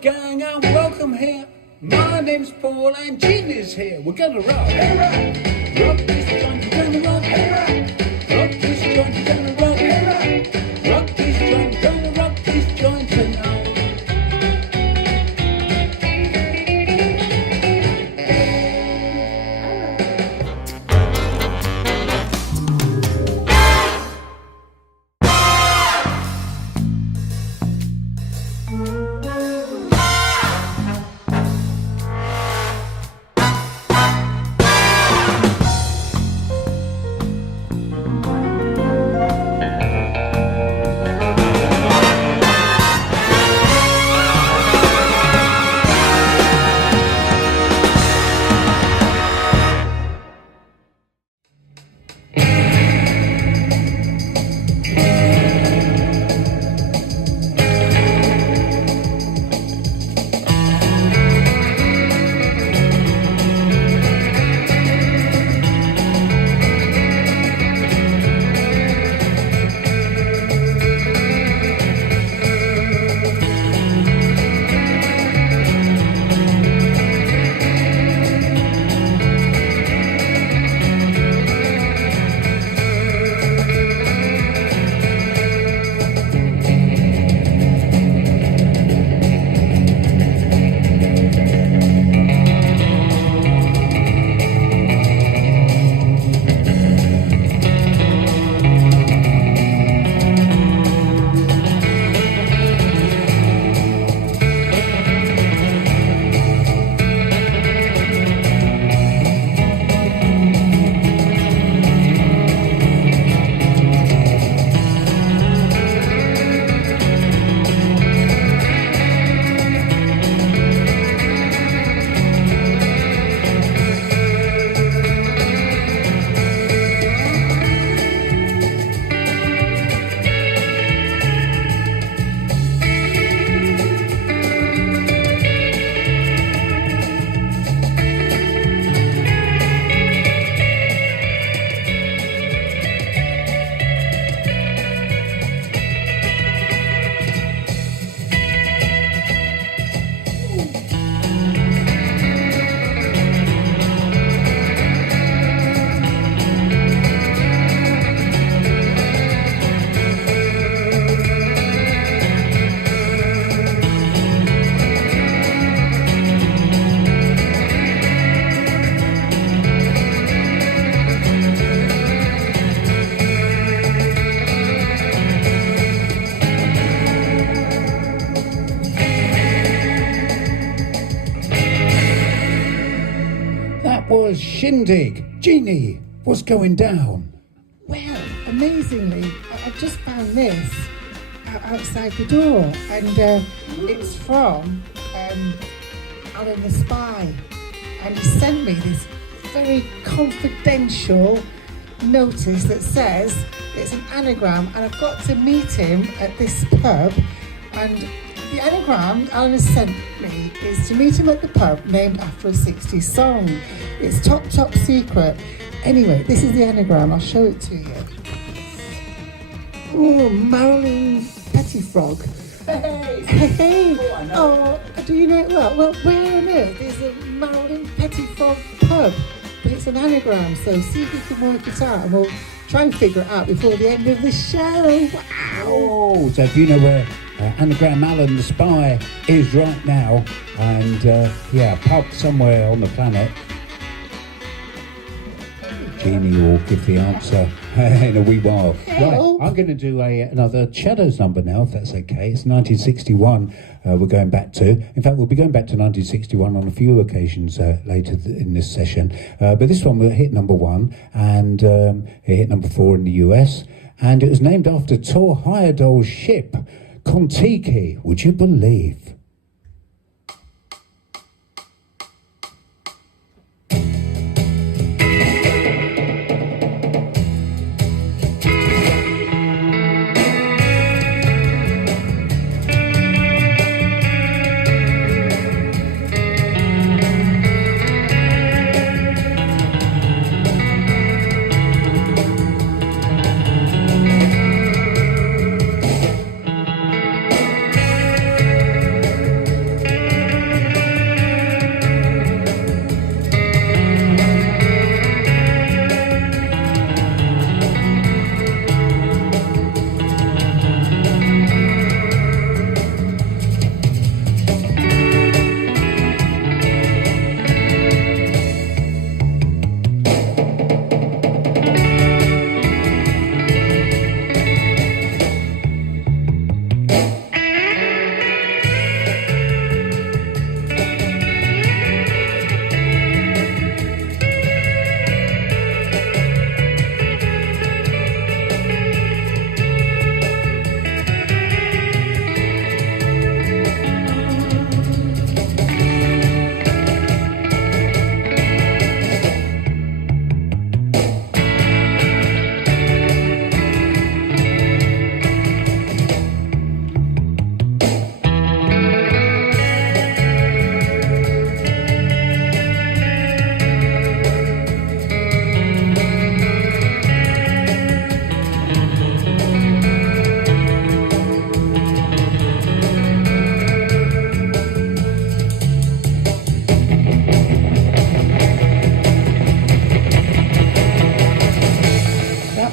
Gang and welcome here. My name's Paul and Jeannie's here. We're gonna rock. Hey, rock. Rock this joint, we're gonna rock. Hey, rock. Rock this joint, we're gonna rock. Hey, rock. Rock this joint, we're gonna rock this joint tonight. Was Shindig. Jeannie, what's going down? Well, amazingly, I've just found this outside the door, and it's from Alan the Spy, and he sent me this very confidential notice that says it's an anagram, and I've got to meet him at this pub, and the anagram Alan has sent me is to meet him at the pub named after a 60s song. It's top secret. Anyway, this is the anagram. I'll show it to you. Oh, Marilyn Pettifrog. Hey. Oh, do you know it well? Well, where on earth is a Marilyn Pettifrog pub? But it's an anagram, so see if you can work it out, and we'll try and figure it out before the end of the show. Wow. Oh, so if you know where Anagram Alan the Spy is right now, and pub somewhere on the planet, Jeannie will give the answer in a wee while. Hello. Right, I'm going to do another Shadows number now, if that's okay. It's 1961 we're going back to. In fact, we'll be going back to 1961 on a few occasions later in this session. But this one will hit number 1, and it hit number 4 in the US. And it was named after Thor Heyerdahl's ship, Kon-Tiki, would you believe?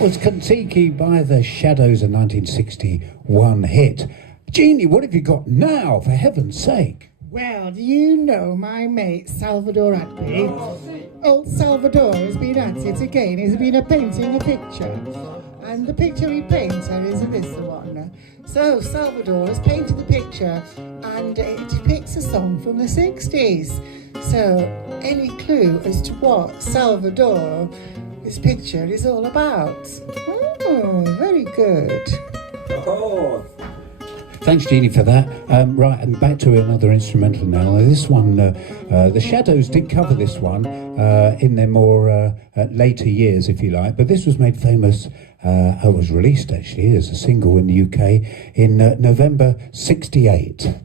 was Kontiki by the Shadows, a 1961 hit. Jeannie, what have you got now, for heaven's sake? Well, do you know my mate Salvador Adby? Old Salvador has been at it again. He's been painting a picture. And the picture he painted is this one. So Salvador has painted the picture and it depicts a song from the 60s. So any clue as to what Salvador, this picture, is all about? Oh, very good. Oh. Thanks, Jeannie, for that. Right, and back to another instrumental now. This one, the Shadows did cover this one in their more later years, if you like, but this was made famous, it was released actually as a single in the UK in November 68.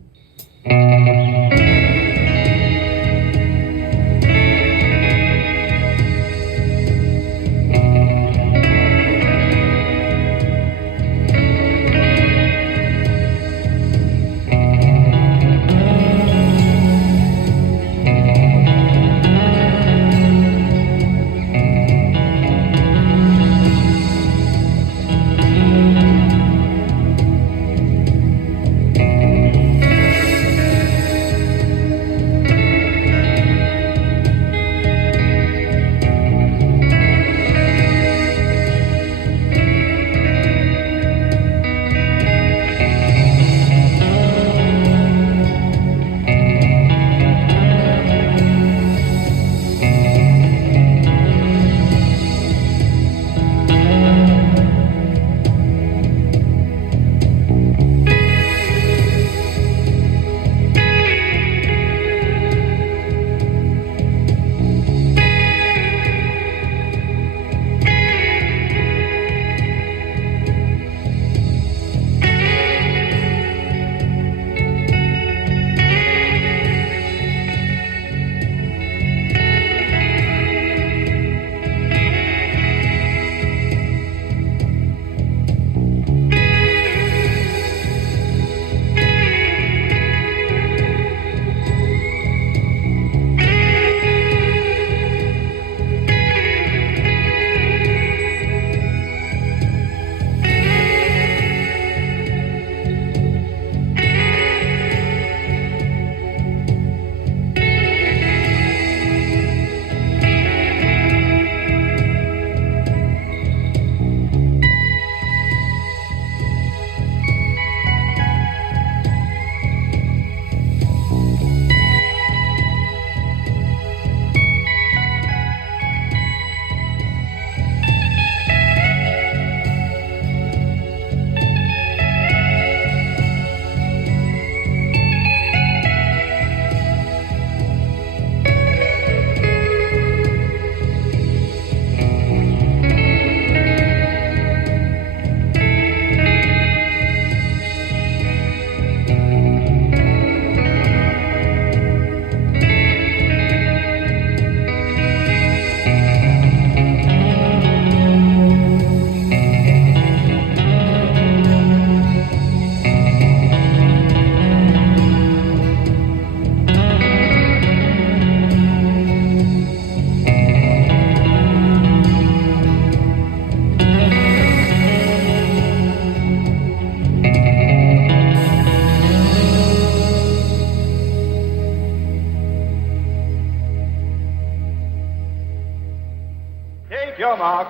Your mark.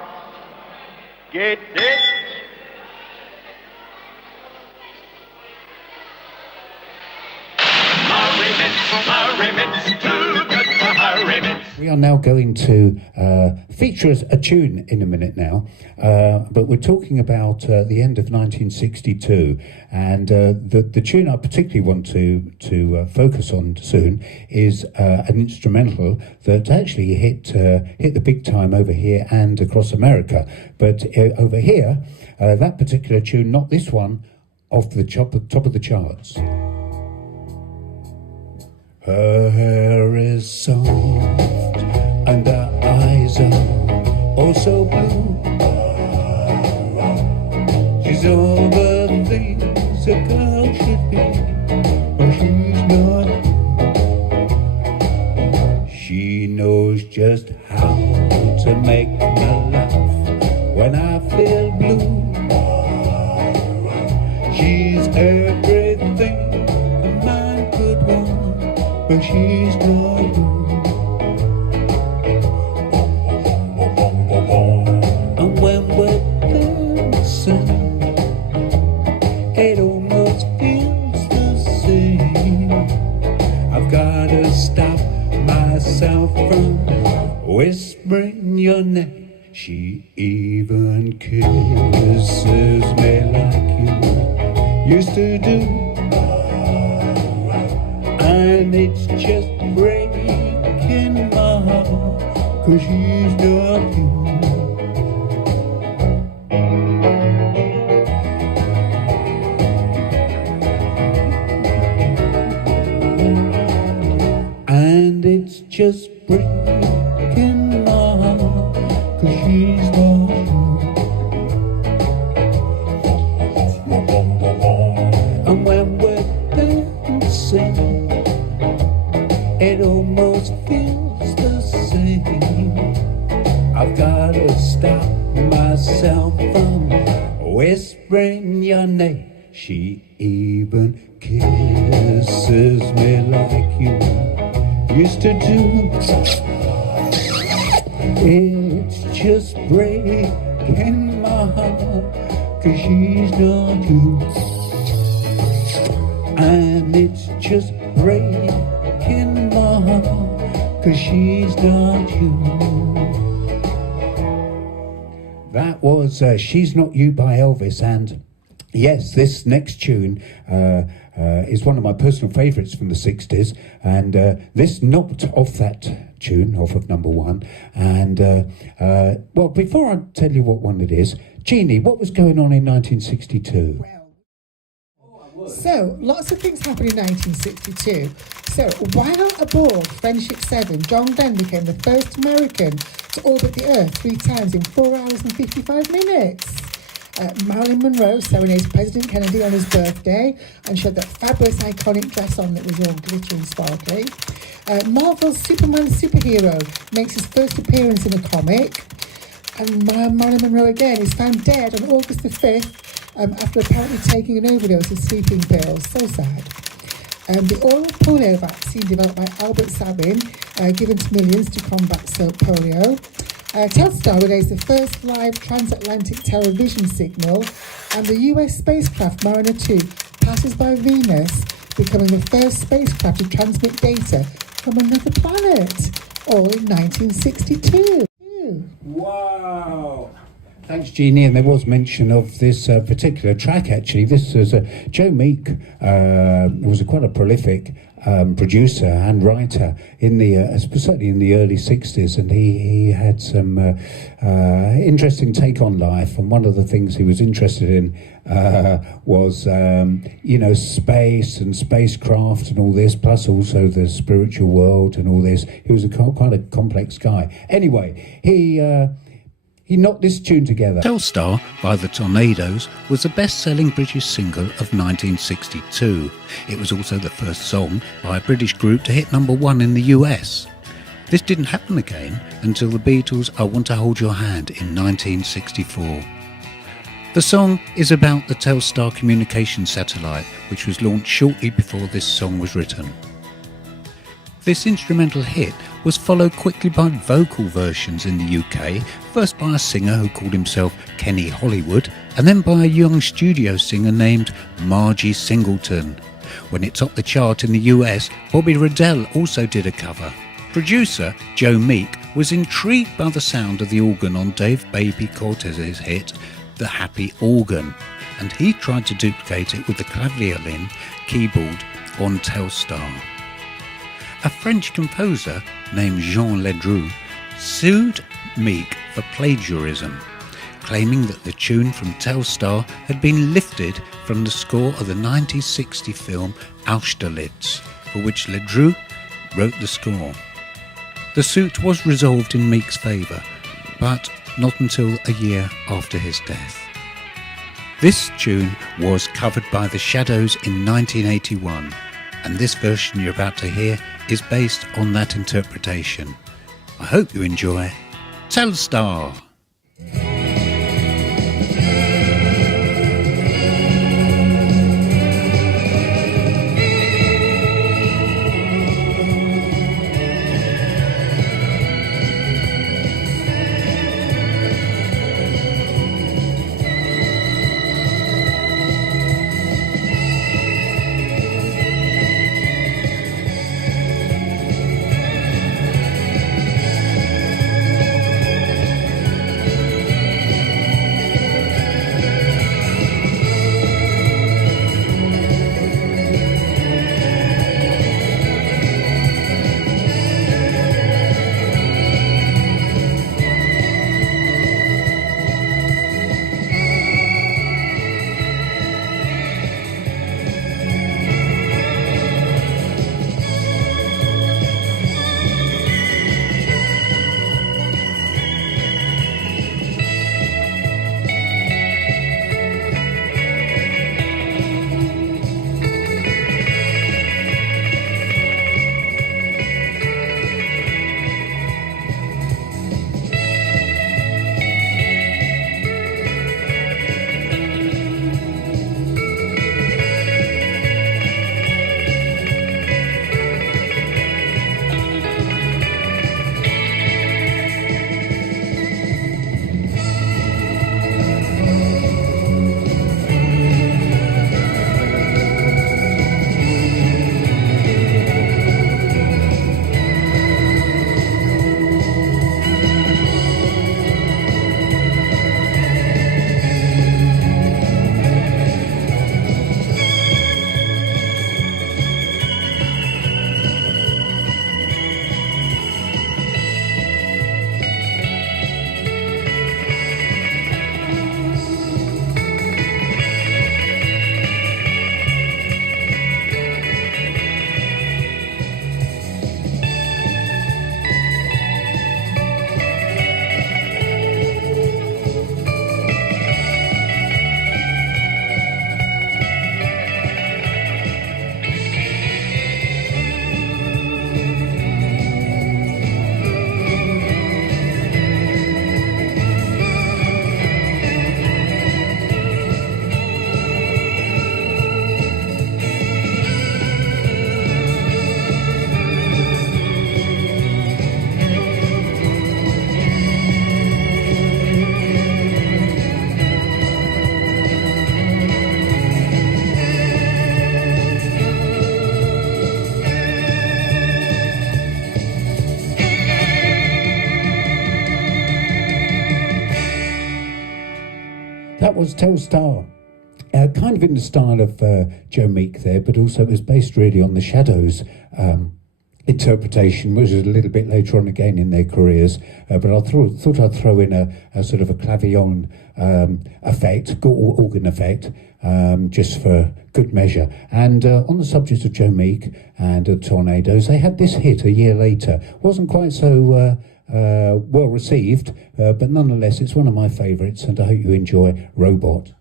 Get it. We are now going to feature a tune in a minute now, but we're talking about the end of 1962, and the tune I particularly want to focus on soon is an instrumental that actually hit the big time over here and across America. But over here, that particular tune, not this one, off the top of the charts. Her hair is soft and her eyes are also blue. She's all the things a girl should be, but she's not. She knows just how to make me laugh when I feel blue. She's everything a man could want, but she's not you. And when we're dancing, it almost feels the same. I've gotta stop myself from whispering your name. She even kisses me like you used to do, and it's just breaking my heart, 'cause she's not you. And it's just breaking my heart, 'cause she's not you. And when we're dancing, it almost feels the same. I've gotta stop myself from whispering your name. She even kisses me like you used to do. It's just breaking my heart, 'cause she's not you. And it's just breaking my heart, 'cause she's not you. That was She's Not You by Elvis, and yes, this next tune is one of my personal favourites from the 60s, and this knocked off that tune, off of number one. And well, before I tell you what one it is, Jeannie, what was going on in 1962? So, lots of things happened in 1962. So, while aboard Friendship 7, John Glenn became the first American to orbit the Earth 3 times in 4 hours and 55 minutes. Marilyn Monroe serenaded President Kennedy on his birthday and showed that fabulous iconic dress on that was all glitter and sparkly. Marvel's Superman superhero makes his first appearance in a comic. And Marilyn Monroe again is found dead on August the 5th after apparently taking an overdose of sleeping pills. So sad. The oral polio vaccine developed by Albert Sabin, given to millions to combat polio. Telstar relays the first live transatlantic television signal, and the US spacecraft Mariner 2 passes by Venus, becoming the first spacecraft to transmit data from another planet, all in 1962. Wow! Thanks, Jeannie. And there was mention of this particular track, actually. This was Joe Meek, was quite a prolific producer and writer in the certainly in the early 60s, and he had some interesting take on life. And one of the things he was interested in was space and spacecraft and all this, plus also the spiritual world and all this. He was quite a complex guy. Anyway, he knocked this tune together. Telstar by the Tornadoes was the best-selling British single of 1962. It was also the first song by a British group to hit number 1 in the US. This didn't happen again until the Beatles' I Want to Hold Your Hand in 1964. The song is about the Telstar communication satellite, which was launched shortly before this song was written. This instrumental hit was followed quickly by vocal versions in the UK, first by a singer who called himself Kenny Hollywood, and then by a young studio singer named Margie Singleton. When it topped the chart in the US, Bobby Riddell also did a cover. Producer Joe Meek was intrigued by the sound of the organ on Dave Baby Cortez's hit, The Happy Organ, and he tried to duplicate it with the clavioline keyboard on Telstar. A French composer named Jean Ledru sued Meek for plagiarism, claiming that the tune from Telstar had been lifted from the score of the 1960 film Austerlitz, for which Ledru wrote the score. The suit was resolved in Meek's favour, but not until a year after his death. This tune was covered by The Shadows in 1981, and this version you're about to hear is based on that interpretation. I hope you enjoy Telstar. That was Telstar. Kind of in the style of Joe Meek there, but also it was based really on the Shadows interpretation, which was a little bit later on again in their careers. But I thought I'd throw in a sort of a clavion effect, organ effect, just for good measure. And on the subject of Joe Meek and the Tornadoes, they had this hit a year later. Wasn't quite so well received, but nonetheless, it's one of my favourites, and I hope you enjoy Robot.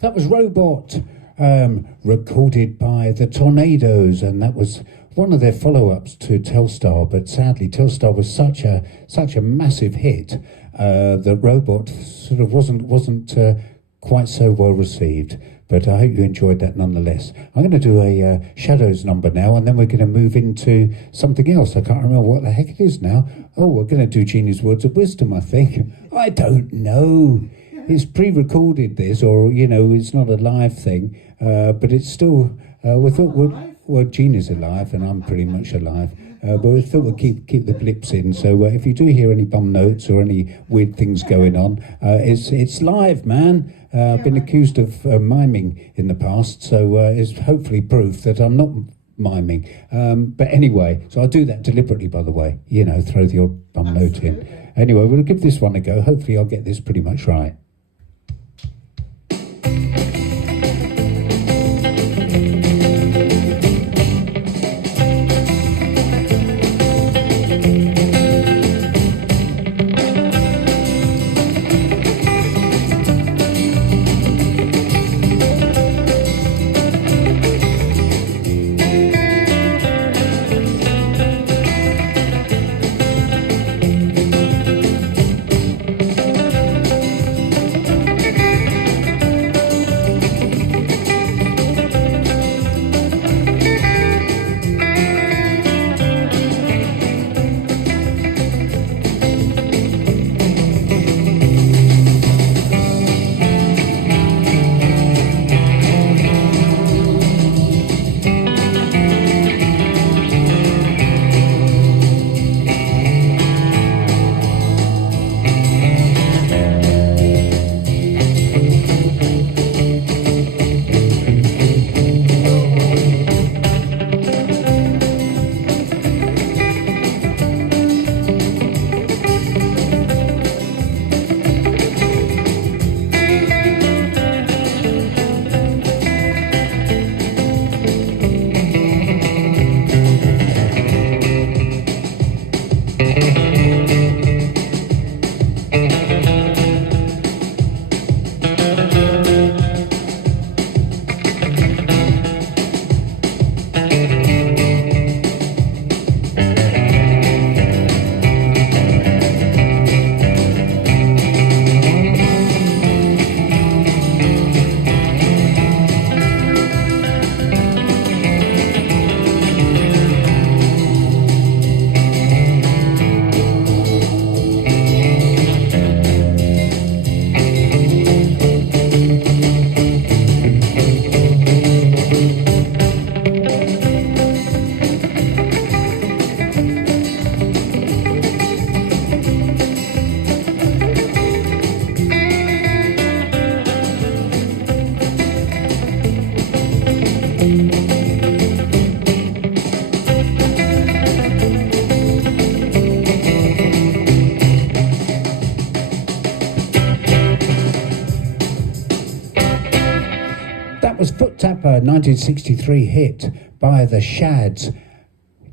That was Robot, recorded by the Tornadoes, and that was one of their follow-ups to Telstar. But sadly, Telstar was such a massive hit that Robot sort of wasn't quite so well received. But I hope you enjoyed that nonetheless. I'm going to do a Shadows number now, and then we're going to move into something else. I can't remember what the heck it is now. Oh, we're going to do Jeannie's Words of Wisdom, I think. I don't know. It's pre-recorded, this, or, you know, it's not a live thing, but it's still, we thought, well, Jeannie's alive, and I'm pretty much alive, but we thought we'd keep the blips in, so if you do hear any bum notes or any weird things going on, it's live, man. I've been accused of miming in the past, so it's hopefully proof that I'm not miming. But anyway, so I do that deliberately, by the way, you know, throw the odd bum note in. Anyway, we'll give this one a go. Hopefully I'll get this pretty much right. Tapper, 1963 hit by the Shads.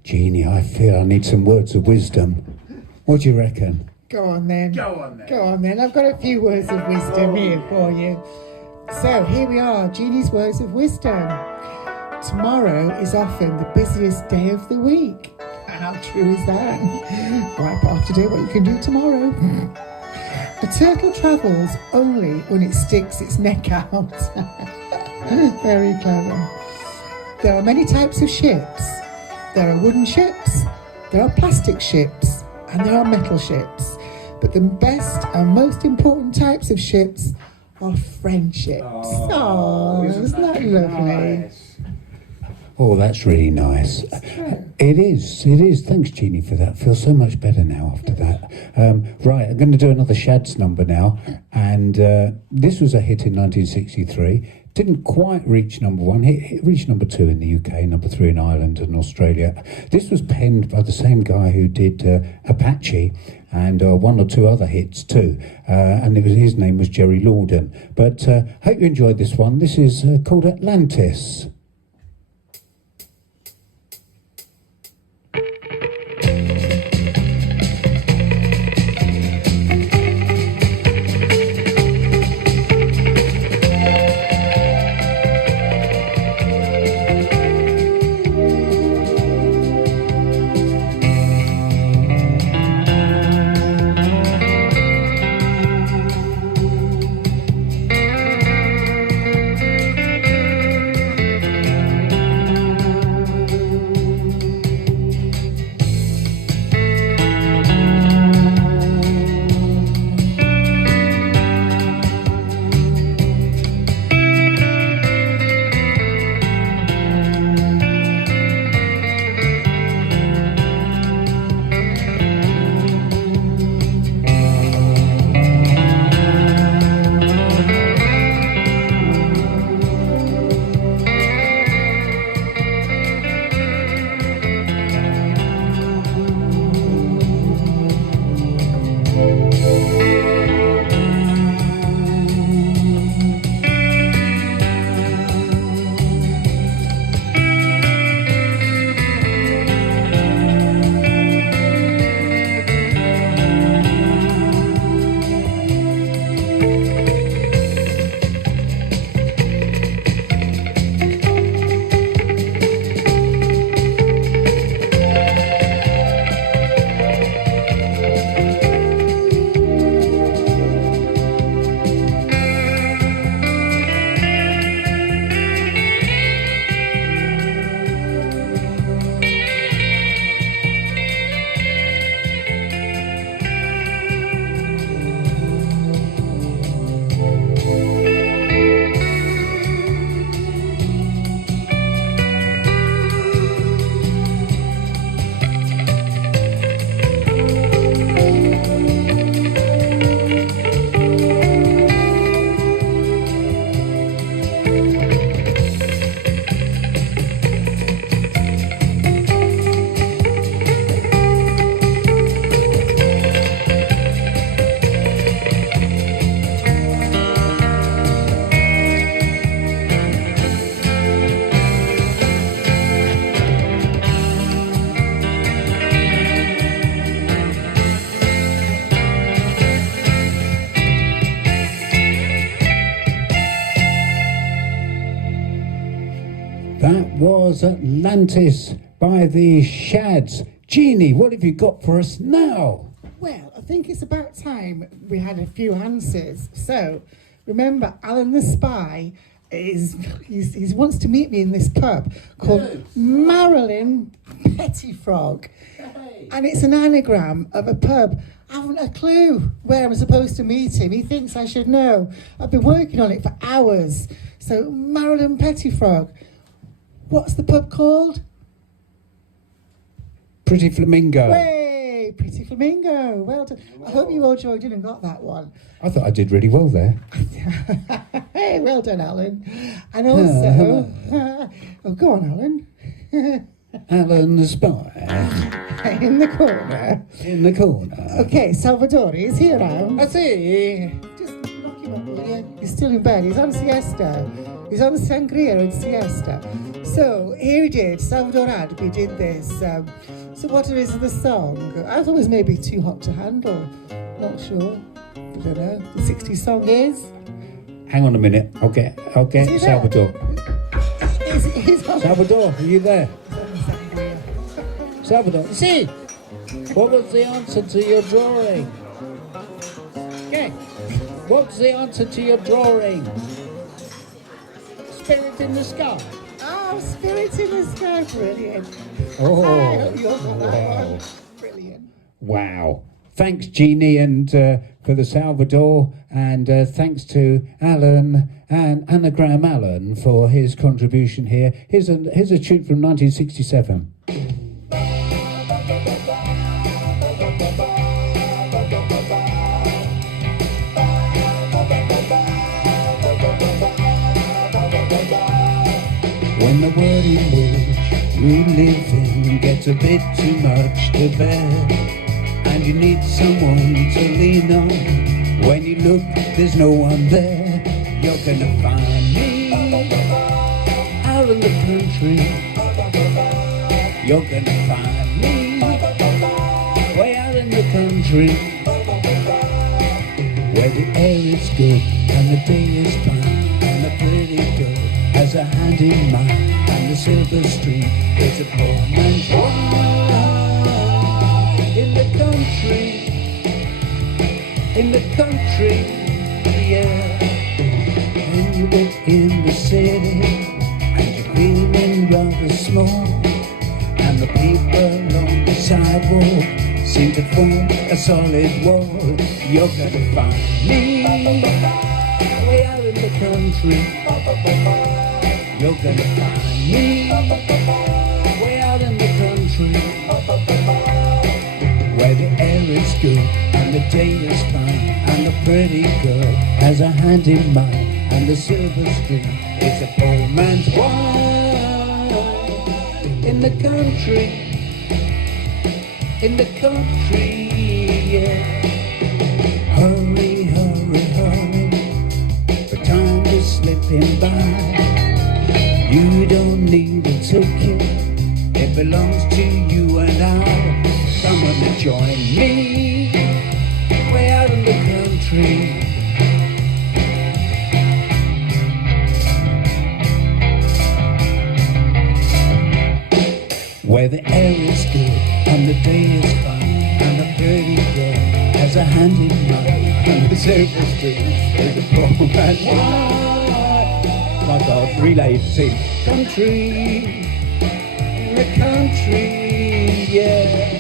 Jeannie, I feel I need some words of wisdom. What do you reckon? Go on then. Go on then. Go on then. I've got a few words of wisdom here for you. So here we are, Jeannie's words of wisdom. Tomorrow is often the busiest day of the week. How true is that? Wipe off today what you can do tomorrow. A turtle travels only when it sticks its neck out. Very clever. There are many types of ships. There are wooden ships, there are plastic ships, and there are metal ships. But the best and most important types of ships are friendships. Oh, isn't that lovely? Nice. Oh, that's really nice. It is. Thanks, Jeannie, for that. I feel so much better now after that. Right, I'm going to do another Shads number now. And this was a hit in 1963. Didn't quite reach number one. It reached number 2 in the UK, number 3 in Ireland and Australia. This was penned by the same guy who did Apache and 1 or 2 other hits too. And his name was Jerry Lorden. But hope you enjoyed this one. This is called Atlantis. That was Atlantis by the Shads. Jeannie, what have you got for us now? Well, I think it's about time we had a few answers. So, remember, Alan the Spy he wants to meet me in this pub called Marilyn Pettifrog. Hey. And it's an anagram of a pub. I haven't a clue where I'm supposed to meet him. He thinks I should know. I've been working on it for hours. So, Marilyn Pettifrog. What's the pub called? Pretty Flamingo. Hey, Pretty Flamingo. Well done. I hope you all joined in and got that one. I thought I did really well there. Hey, well done, Alan. And also, oh, go on, Alan. Alan the Spy. In the corner. In the corner. Okay, Salvatore is here now. I see. Just knock him up, will you? He's still in bed. He's on siesta. He's on Sangria and Siesta. So here he did, Salvador Adby did this. So what is the song? I thought it was maybe Too Hot to Handle. Not sure. I don't know. The 60s song is? Hang on a minute. I'll get Salvador. He's on Salvador, are you there? Sangria. Salvador, see, what was the answer to your drawing? Okay, what's the answer to your drawing? Spirit in the sky. Oh, Spirit in the Sky, brilliant. Oh, I hope you all got that wow. one. Brilliant. Wow. Thanks, Jeannie, and for the Salvador, and thanks to Alan and Anagram Alan for his contribution here. Here's a tune from 1967. When the world in which we live in gets a bit too much to bear, and you need someone to lean on, when you look, there's no one there. You're gonna find me out in the country. You're gonna find me way out in the country, where the air is good and the day is fine, and the pretty girl has a hand in mine, and the silver stream is a poor man's wine. In the country, yeah. When you get in the city and you're feeling rather small, and the people on the sidewalk seem to form a solid wall, you're gonna find me way out in the country. You're gonna find me way out in the country, where the air is good and the day is fine, and the pretty girl has a hand in mine, and the silver string is a poor man's wine. In the country, yeah. Hurry, hurry, hurry, the time is slipping by. You don't need a ticket, it belongs to you and I. Someone to join me way out in the country. Where the air is good and the day is fine, and the pretty girl has a hand in mine, and the silver string is a poor man's wine. Like I've relayed to country, in the country, yeah.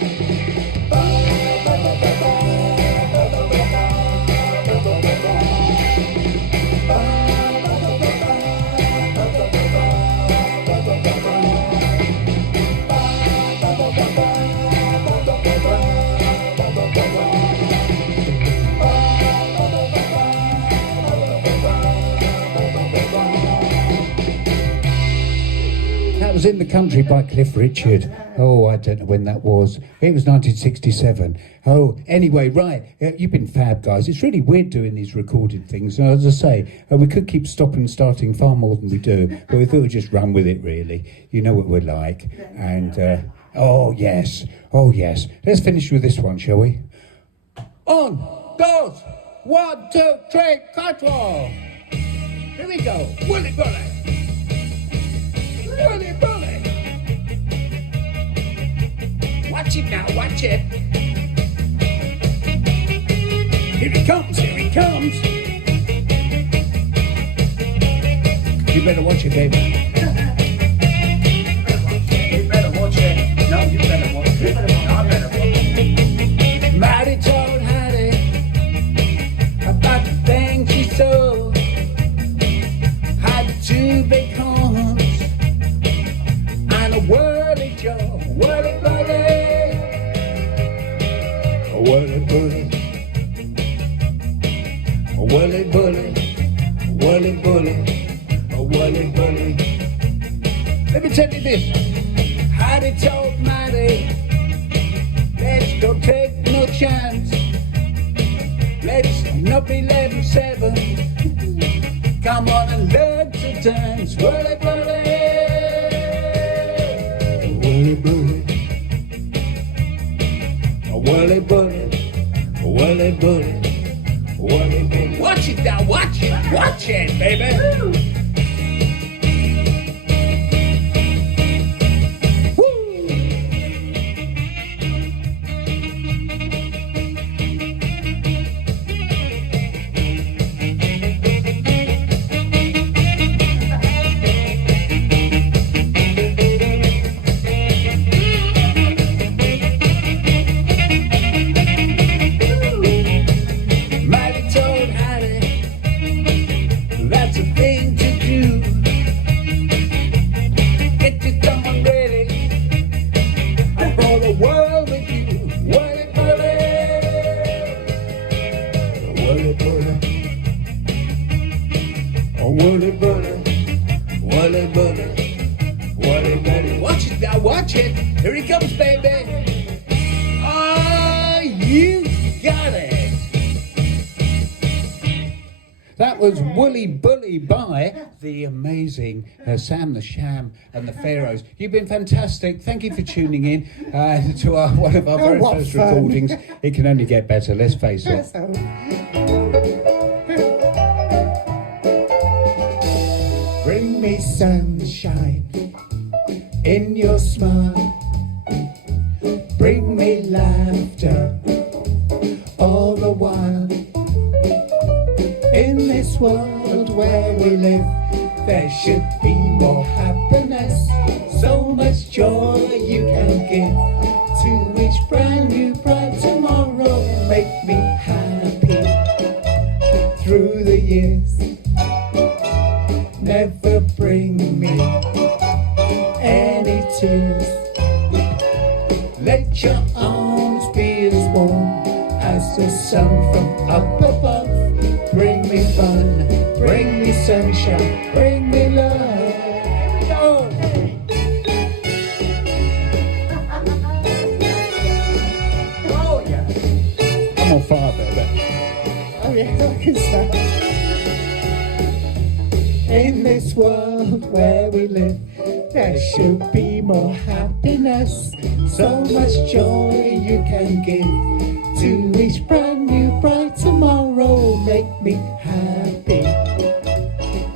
That was In the Country by Cliff Richard. Oh, I don't know when that was. It was 1967. Oh, anyway, right. You've been fab, guys. It's really weird doing these recorded things. And as I say, we could keep stopping and starting far more than we do, but we thought we'd just run with it, really. You know what we're like. And, oh, yes. Let's finish with this one, shall we? On, dos, 1, 2, 3, 4. Here we go. Willy bully. Willy bully. Watch it now, watch it. Here he comes, here he comes. You better watch it, baby. You better watch it. No, you better watch it. I better watch it. Maddie told Hattie about the things she saw. Had 2 big horns and a whirly jaw, whirly bully, a whirly bully, a whirly bully, a whirly bully, a whirly bully. Let me tell you this. Hattie told Maddie, let's don't take no chance. Let's not be 11-7. Come on and learn to dance. Whirly, whirly. Whirly, whirly. Whirly, whirly. Whirly, whirly. Whirly, whirly. Watch it now, watch it, baby. That's a thing to do. Get your thumb ready. I'm for the world with you. Whirly, whirly. Whirly, whirly. Oh, whirly, whirly. Whirly, whirly. Whirly, whirly. Watch it now, watch it. Here he comes, baby. Ah, you got it. That was Woolly Bully by the amazing Sam the Sham and the Pharaohs. You've been fantastic. Thank you for tuning in to one of our very first recordings. It can only get better, let's face it. Bring me sunshine in your smile. Bring me laughter all the while. In this world where we live, there should be more happiness. So much joy you can give to each brand new bright tomorrow. Make me happy through the years. Never bring me any tears. Let your arms be as warm as the sun from up above. Bring me fun, bring me sunshine, bring me love. Oh, oh yeah. I'm on fire, baby. Oh yeah, I can start. In this world where we live, there should be more happiness. So much joy you can give to each brand new bright tomorrow. Make me happy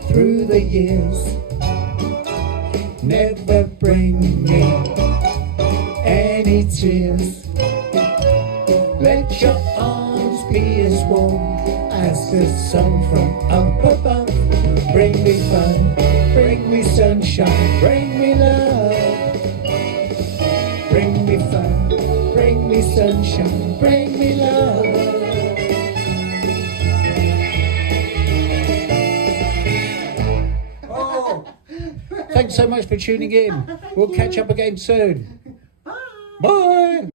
through the years. Never bring me any tears. Let your arms be as warm as the sun from up above. Bring me fun, bring me sunshine, bring me love. Bring me fun, bring me sunshine, bring me love. Oh, thanks so much for tuning in. We'll catch up again soon. Bye.